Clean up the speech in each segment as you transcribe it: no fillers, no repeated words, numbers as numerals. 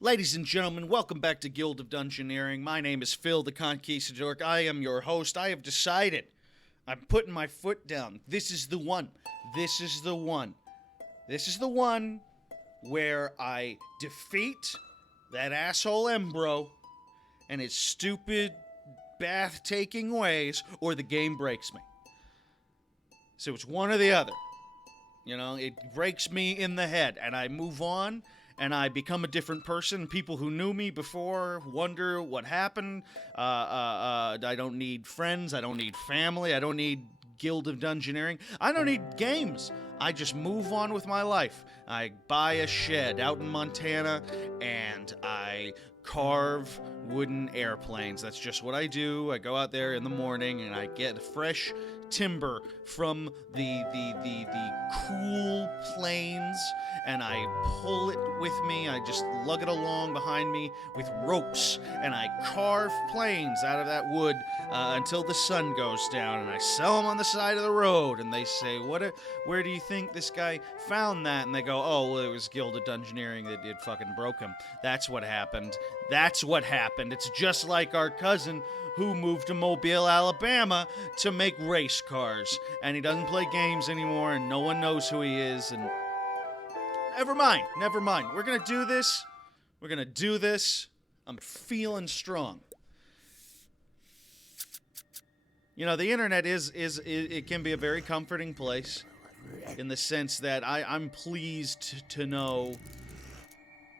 Ladies and gentlemen, welcome back to Guild of Dungeoneering. My name is Phil, the Conquistadork. I am your host. I have decided. I'm putting my foot down. This is the one. This is the one. This is the one where I defeat that asshole Embro and his stupid bath-taking ways, or the game breaks me. So it's one or the other. You know, it breaks me in the head, and I move on, and I become a different person. People who knew me before wonder what happened. I don't need friends. I don't need family. I don't need Guild of Dungeoneering. I don't need games. I just move on with my life. I buy a shed out in Montana, and I carve wooden airplanes. That's just what I do. I go out there in the morning, and I get fresh timber from the cool plains, and I pull it with me. I just lug it along behind me with ropes, and I carve planes out of that wood until the sun goes down, and I sell them on the side of the road. And they say, where do you think this guy found that? And they go, oh, well, it was Guild of Dungeoneering that it fucking broke him. That's what happened. That's what happened. It's just like our cousin who moved to Mobile, Alabama to make race cars. And he doesn't play games anymore, and no one knows who he is, and never mind. We're gonna do this. I'm feeling strong. You know, the internet it can be a very comforting place in the sense that I'm pleased to know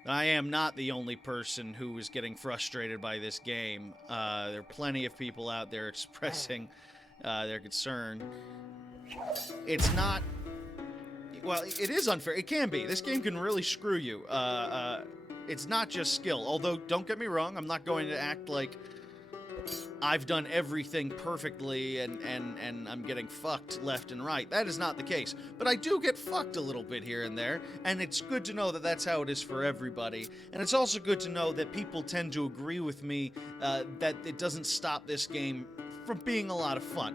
that I am not the only person who is getting frustrated by this game. There are plenty of people out there expressing their concern. It's not... Well, it is unfair. It can be. This game can really screw you. It's not just skill. Although, don't get me wrong, I'm not going to act like I've done everything perfectly and I'm getting fucked left and right. That is not the case. But I do get fucked a little bit here and there, and it's good to know that that's how it is for everybody. And it's also good to know that people tend to agree with me that it doesn't stop this game from being a lot of fun.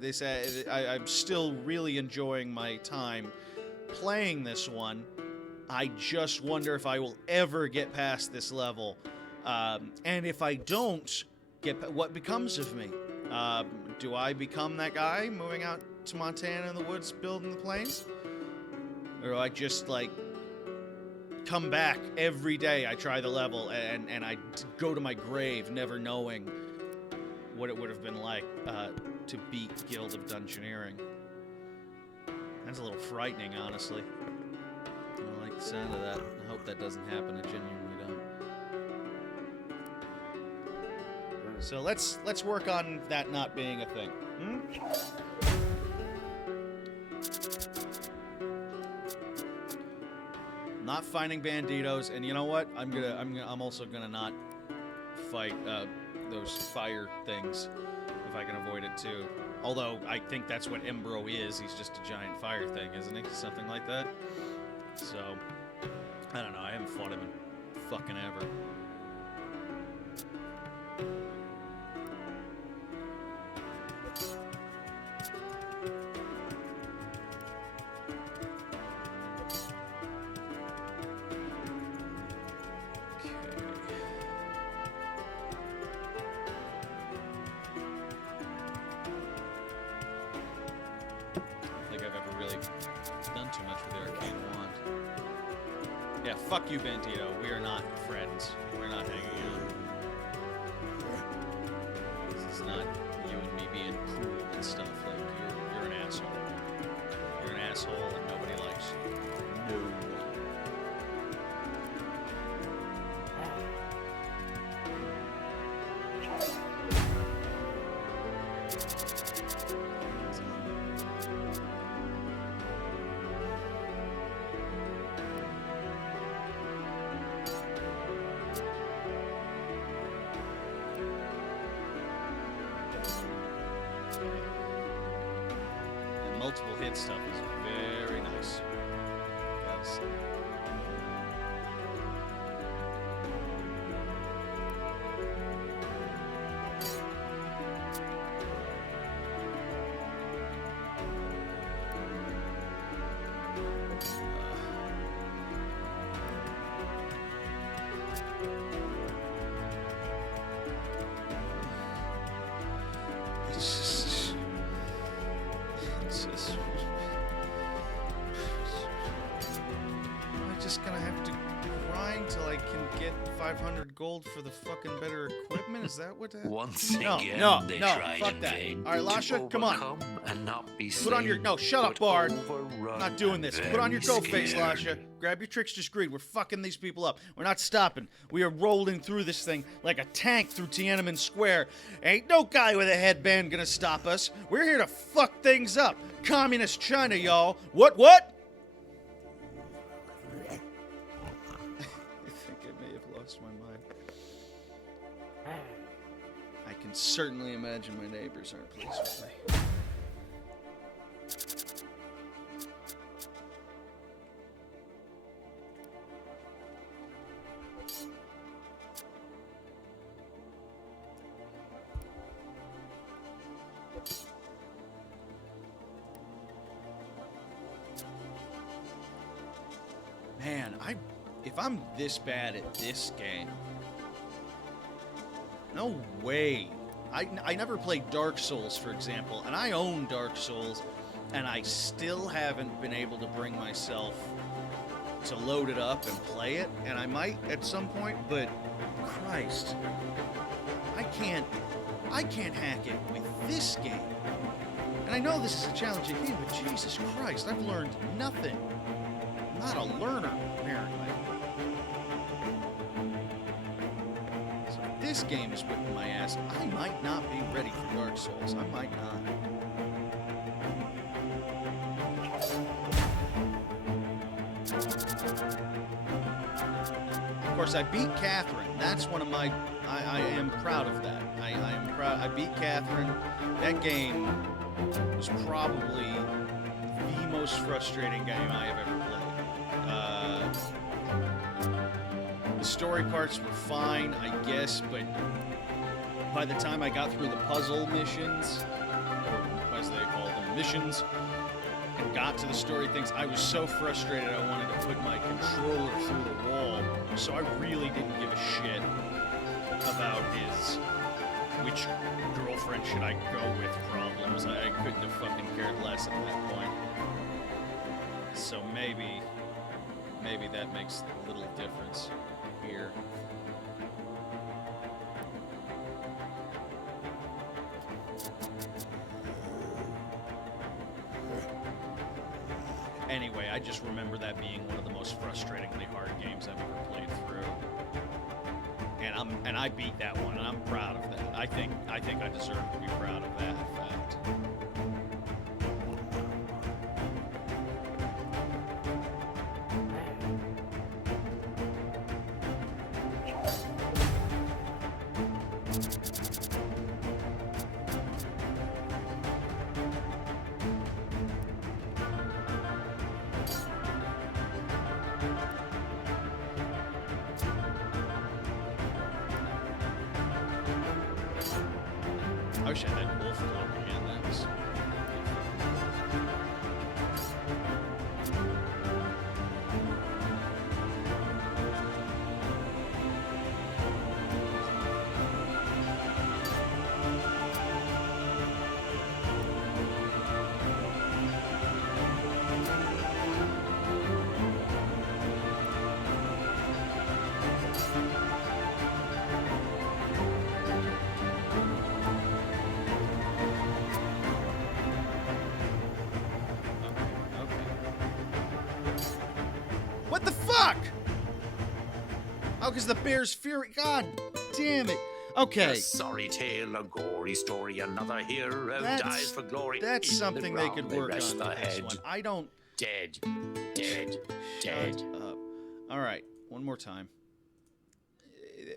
They say I'm still really enjoying my time playing this one. I just wonder if I will ever get past this level. And if I don't, what becomes of me? Do I become that guy moving out to Montana in the woods building the planes? Or do I just, like, come back every day I try the level and I go to my grave never knowing what it would have been like to beat Guild of Dungeoneering? That's a little frightening, honestly. I don't like the sound of that. I hope that doesn't happen. I genuinely don't. So let's work on that not being a thing. Not finding banditos, and you know what? I'm also gonna not fight those fire things if I can avoid it too. Although I think that's what Embro is. He's just a giant fire thing, isn't he? Something like that. So I don't know. I haven't fought him in fucking ever. Yeah, fuck you, Bandito. We are not friends. We're not hanging out. This is not you and me being cool and stuff. Like, you're an asshole. You're an asshole and nobody likes you. No. Multiple hit stuff is very nice. Gotta say. get 500 gold for the fucking better equipment? Is that what that... Once again, no, try fuck in that. vain All right, Lasha, to come on. overcome and not be Put on your... slain, No, shut up, but Bard. overrun Not doing and this. Put on your very go face, scared. Lasha. Grab your trickster's greed. We're fucking these people up. We're not stopping. We are rolling through this thing like a tank through Tiananmen Square. Ain't no guy with a headband gonna stop us. We're here to fuck things up. Communist China, y'all. What? I think I may have lost my mind. I can certainly imagine my neighbors aren't pleased with me. Man, if I'm this bad at this game, no way. I never played Dark Souls, for example, and I own Dark Souls, and I still haven't been able to bring myself to load it up and play it, and I might at some point, but Christ, I can't hack it with this game. And I know this is a challenging game, but Jesus Christ, I've learned nothing. I'm not a learner, apparently. So if this game is whipping my ass, I might not be ready for Dark Souls. I might not. Of course, I beat Catherine. That's one of my... I am proud of that. I am proud. I beat Catherine. That game was probably the most frustrating game I have ever played. The story parts were fine, I guess, but by the time I got through the puzzle missions, or as they call them, missions, and got to the story things, I was so frustrated I wanted to put my controller through the wall, so I really didn't give a shit about his which girlfriend should I go with problems. I couldn't have fucking cared less at that point. So maybe that makes a little difference here. Anyway, I just remember that being one of the most frustratingly hard games I've ever played through. And I beat that one, and I'm proud of that. I think I deserve to be proud of that, in fact. I wish I had that wolf cloak again. That was... What the fuck? Oh, because the bear's fury. God damn it. Okay. A sorry tale, a gory story, another hero dies for glory. That's In something the they ground could work rest on the with this head. one. I don't... Dead. Shut up. All right. One more time.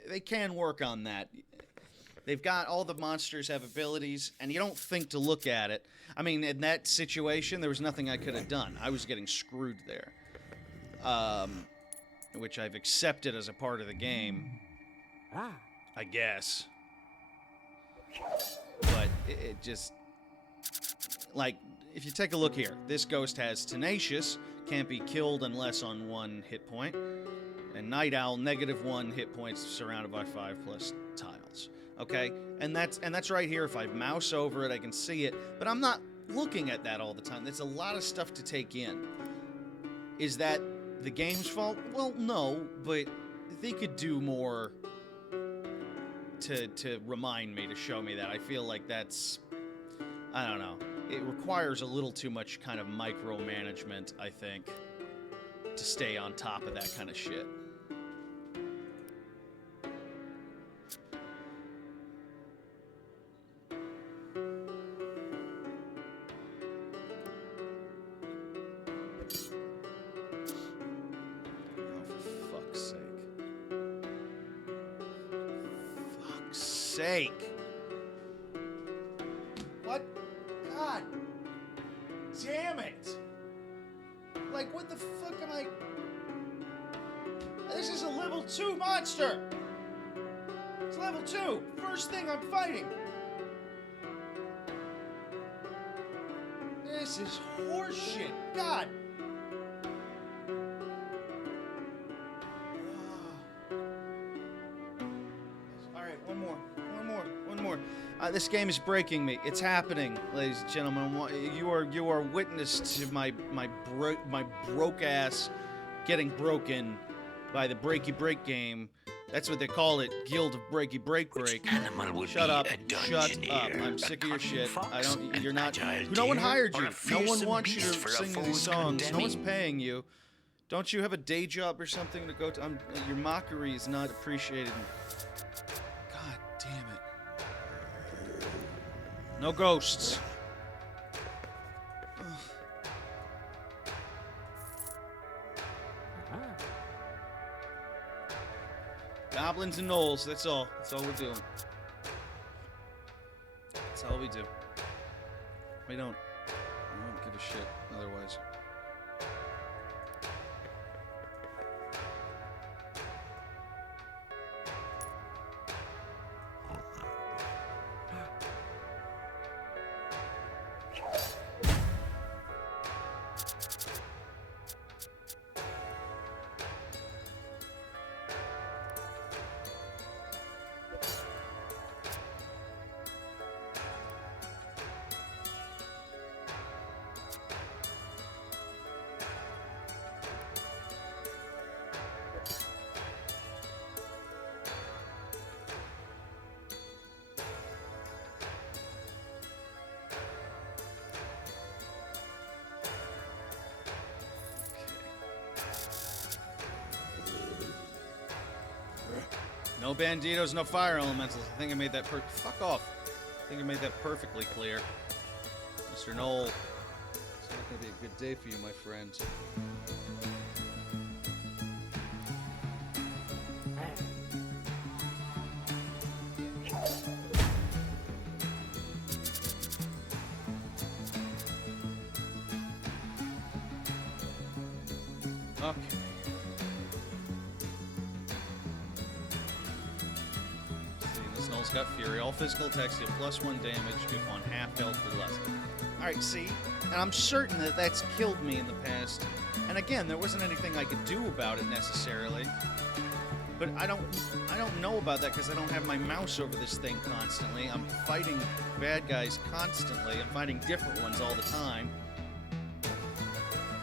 They can work on that. They've got all the monsters have abilities, and you don't think to look at it. I mean, in that situation, there was nothing I could have done. I was getting screwed there. Which I've accepted as a part of the game. I guess. But it just... Like, if you take a look here, this ghost has Tenacious, can't be killed unless on 1 hit point, and Night Owl, -1 hit points surrounded by 5+ tiles. Okay? And that's right here. If I mouse over it, I can see it, but I'm not looking at that all the time. There's a lot of stuff to take in. Is that the game's fault? Well, no, but they could do more to remind me, to show me that. I feel like that's, I don't know. It requires a little too much kind of micromanagement, I think, to stay on top of that kind of shit. Sake. What? God damn it. Like, what the fuck am I... This is a level 2 monster. It's level 2. First thing I'm fighting. This is horseshit. God. One more. This game is breaking me. It's happening, ladies and gentlemen. You are witness to my broke ass getting broken by the Breaky Break game. That's what they call it, Guild of Breaky Break. Shut up. I'm sick of your shit. You're not. No one hired you. No one wants you to sing these songs. No one's paying you. Don't you have a day job or something to go to? Your mockery is not appreciated. God damn it. No ghosts. Goblins and gnolls, that's all. That's all we're doing. That's all we do. I don't give a shit otherwise. No banditos, no fire elementals. I think I made that fuck off. I think I made that perfectly clear. Mr. Knoll. It's not gonna be a good day for you, my friend. Okay. Knoll's got Fury. All physical attacks deal +1 damage if on half health or less. Alright, see? And I'm certain that that's killed me in the past. And again, there wasn't anything I could do about it necessarily. But I don't know about that because I don't have my mouse over this thing constantly. I'm fighting bad guys constantly. I'm fighting different ones all the time.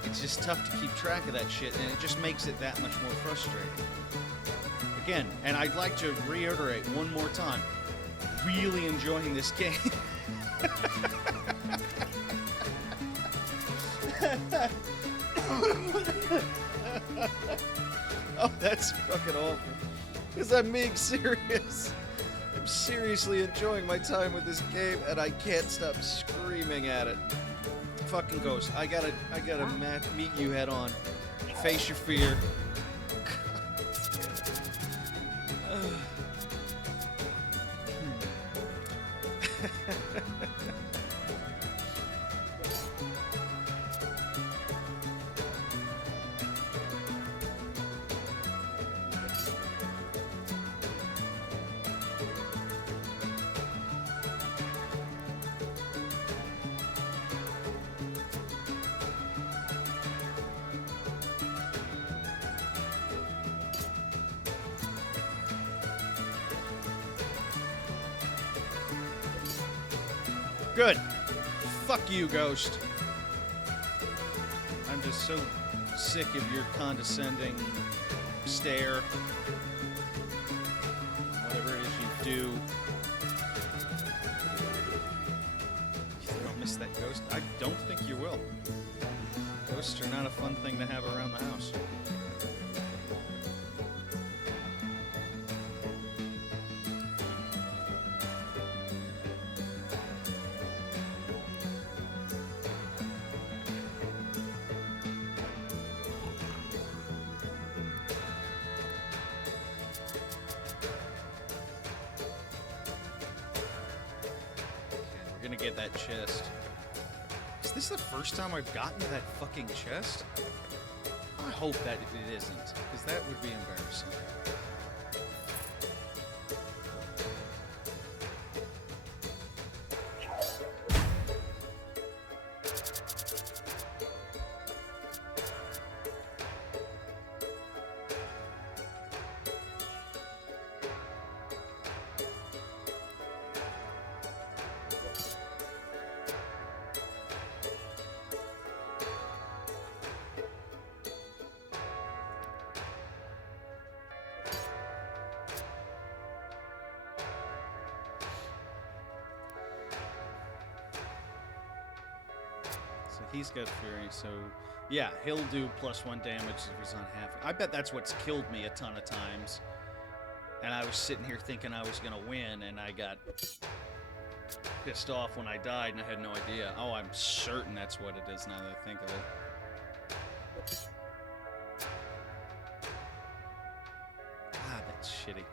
It's just tough to keep track of that shit, and it just makes it that much more frustrating. Again, and I'd like to reiterate one more time, really enjoying this game. Oh, that's fucking awful. Because I'm being serious. I'm seriously enjoying my time with this game, and I can't stop screaming at it. Fucking Ghost, I gotta meet you head on. Face your fear. Good. Fuck you, Ghost. I'm just so sick of your condescending stare. Whatever it is you do. You don't miss that ghost? I don't think you will. Ghosts are not a fun thing to have around the house. Gonna get that chest. Is this the first time I've gotten to that fucking chest? I hope that it isn't, because that would be embarrassing. He's got Fury, so yeah, he'll do +1 damage if he's on half. I bet that's what's killed me a ton of times. And I was sitting here thinking I was gonna win, and I got pissed off when I died, and I had no idea. Oh, I'm certain that's what it is now that I think of it. God, that's shitty.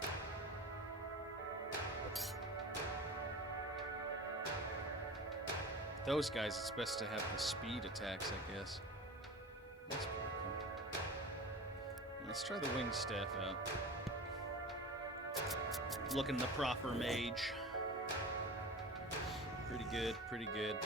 Those guys, it's best to have the speed attacks, I guess. That's pretty cool. Let's try the winged staff out. Looking the proper mage. Pretty good, pretty good.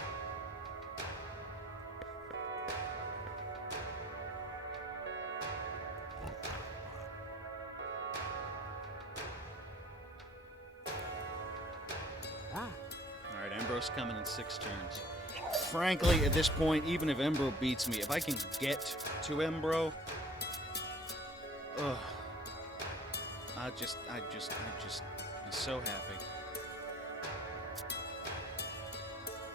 Alright, Embro's coming in 6 turns. Frankly, at this point, even if Embro beats me, if I can get to Embro, I'd just be so happy.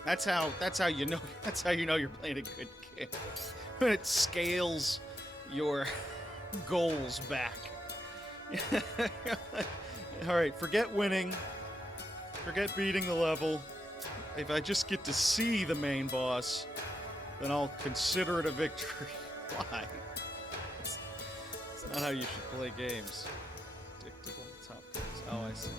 That's how you know you're playing a good game. When it scales your goals back. Alright, forget winning. Forget beating the level. If I just get to see the main boss, then I'll consider it a victory. Why? It's not how you should play games. Predictable top guns. Oh, I see.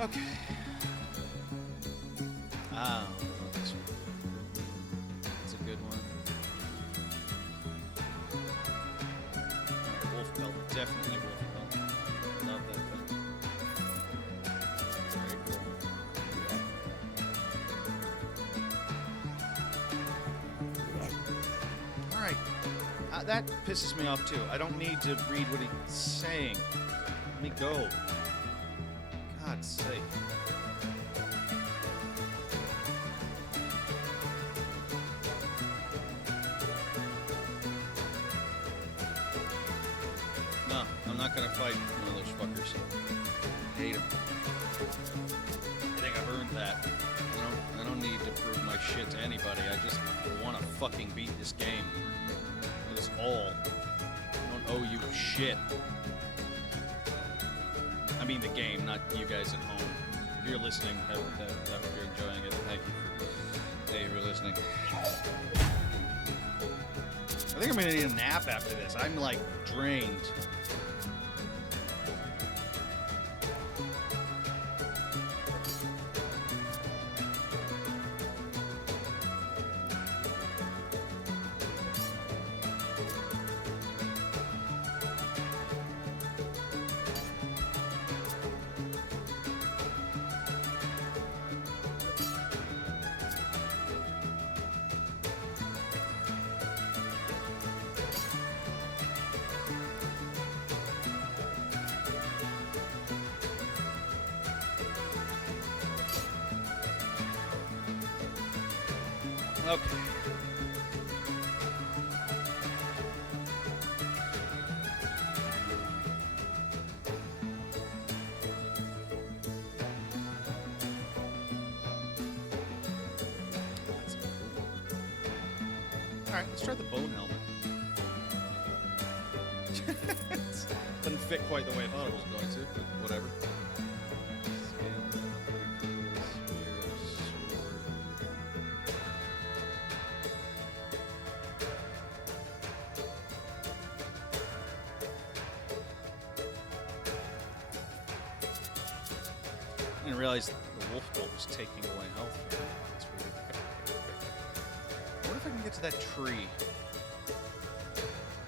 Okay. Ah. Definitely wolf belt. Love that thing. Very cool. Alright. That pisses me off too. I don't need to read what he's saying. Let me go. God's sake. I'm not gonna fight one of those fuckers. I hate them. I think I've earned that. I don't need to prove my shit to anybody. I just want to fucking beat this game. That is all. I don't owe you shit. I mean the game, not you guys at home. If you're listening, I hope you're enjoying it. Thank you for listening. I think I'm gonna need a nap after this. I'm like drained. Okay. That's cool. Alright, let's try the bone helmet. Doesn't fit quite the way I thought it was going to, but whatever. Scale, pretty cool, spear, sword. I didn't realize the wolf bolt was taking away health from me. That's weird. I wonder if I can get to that tree.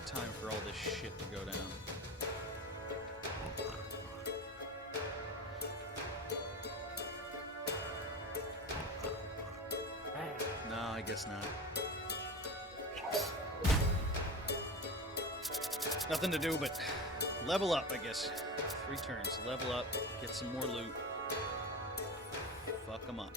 Time for all this shit to go down. No, I guess not. Nothing to do but level up, I guess. 3 turns. Level up, get some more loot. Fuck them up.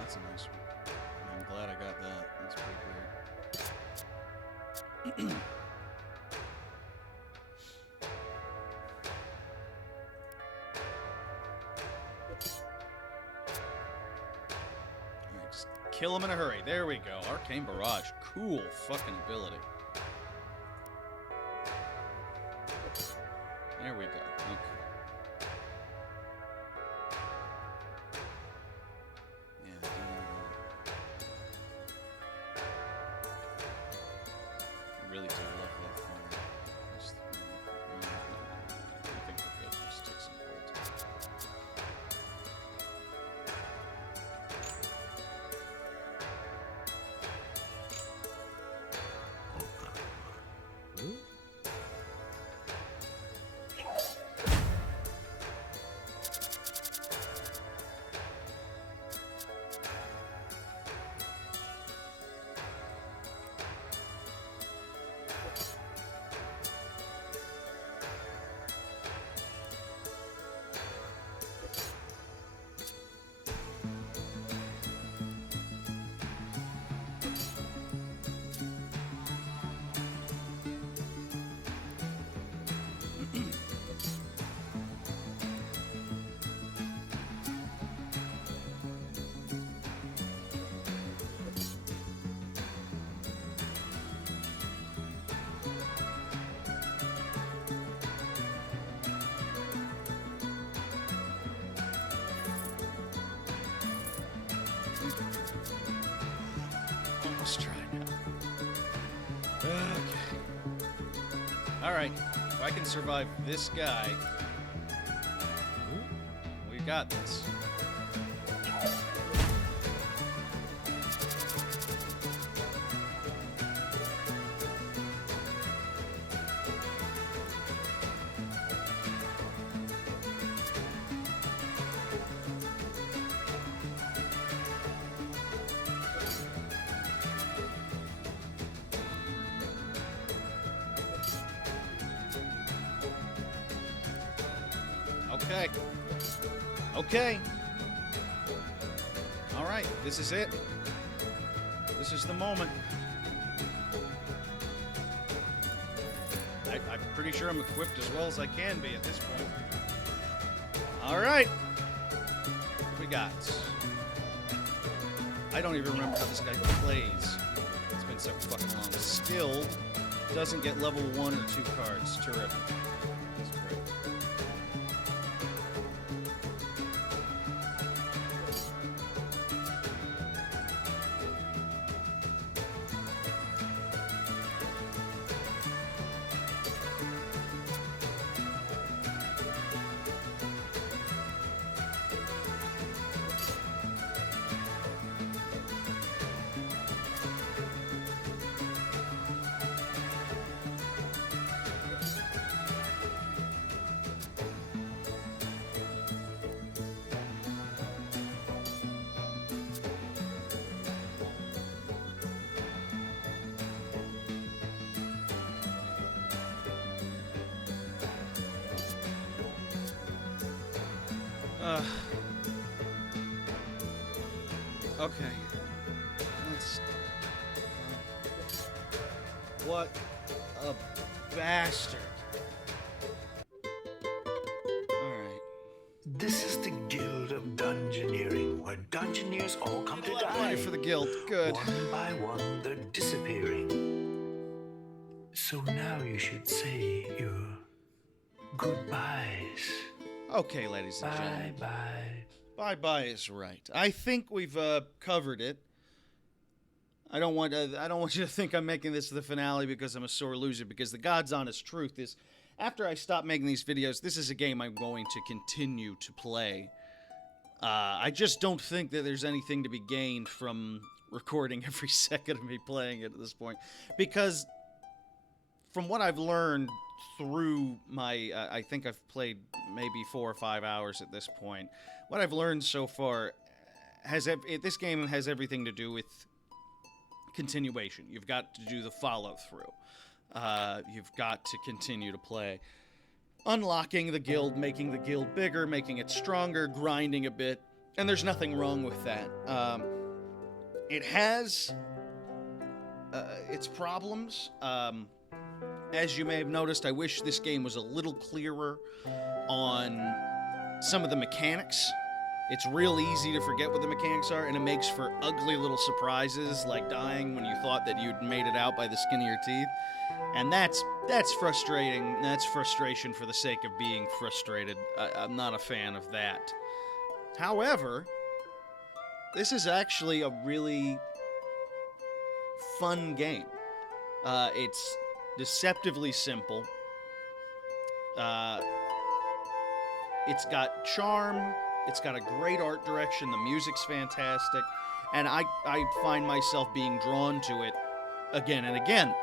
That's a nice one. I'm glad I got that. That's pretty great. Alright, just kill him in a hurry. There we go. Arcane Barrage. Cool fucking ability. There we go. Okay. Really do love that thing. I think we're good. Just take some gold. Almost tried. Okay. Alright. If I can survive this guy, we got this. Okay. Okay. All right, this is it. This is the moment. I'm pretty sure I'm equipped as well as I can be at this point. All right. What we got? I don't even remember how this guy plays. It's been so fucking long. Skilled. Doesn't get level 1 or 2 cards. Terrific. That's great. Okay. Let's... What a bastard. Alright. This is the Guild of Dungeoneering, where Dungeoneers all come to die. Money for the guild. Good. One by one, they're disappearing. So now you should say your goodbyes. Okay, ladies and gentlemen. Bye-bye. Bye-bye is right. I think we've covered it. I don't want you to think I'm making this the finale because I'm a sore loser, because the God's honest truth is, after I stop making these videos, this is a game I'm going to continue to play. I just don't think that there's anything to be gained from recording every second of me playing it at this point, because from what I've learned through my, I think I've played maybe 4 or 5 hours at this point. What I've learned so far this game has everything to do with continuation. You've got to do the follow-through. You've got to continue to play. Unlocking the guild, making the guild bigger, making it stronger, grinding a bit, and there's nothing wrong with that. It has its problems. As you may have noticed, I wish this game was a little clearer on some of the mechanics. It's real easy to forget what the mechanics are, and it makes for ugly little surprises, like dying when you thought that you'd made it out by the skin of your teeth. And that's frustrating. That's frustration for the sake of being frustrated. I'm not a fan of that. However, this is actually a really fun game. It's deceptively simple. It's got charm. It's got a great art direction. The music's fantastic. And I find myself being drawn to it again and again.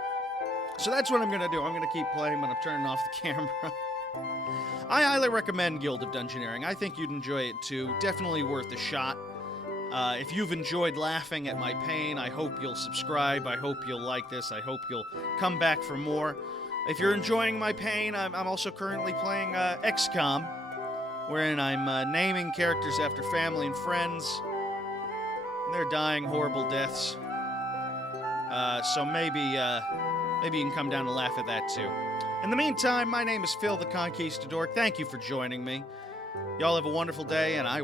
So that's what I'm going to do. I'm going to keep playing, but I'm turning off the camera. I highly recommend Guild of Dungeoneering. I think you'd enjoy it too. Definitely worth a shot. If you've enjoyed laughing at my pain, I hope you'll subscribe. I hope you'll like this. I hope you'll come back for more. If you're enjoying my pain, I'm also currently playing XCOM, wherein I'm naming characters after family and friends. And they're dying horrible deaths. So maybe you can come down and laugh at that too. In the meantime, my name is Phil the Conquistadork. Thank you for joining me. Y'all have a wonderful day, and I